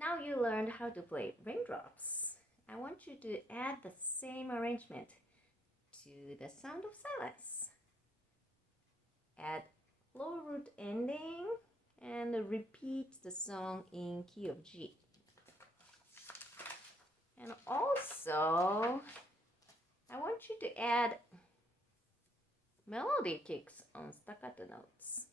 Now you learned how to play Raindrops. I want you to add the same arrangement to the Sound of Silence. Add low root ending and repeat the song in key of G. And also, I want you to add melody kicks on staccato notes.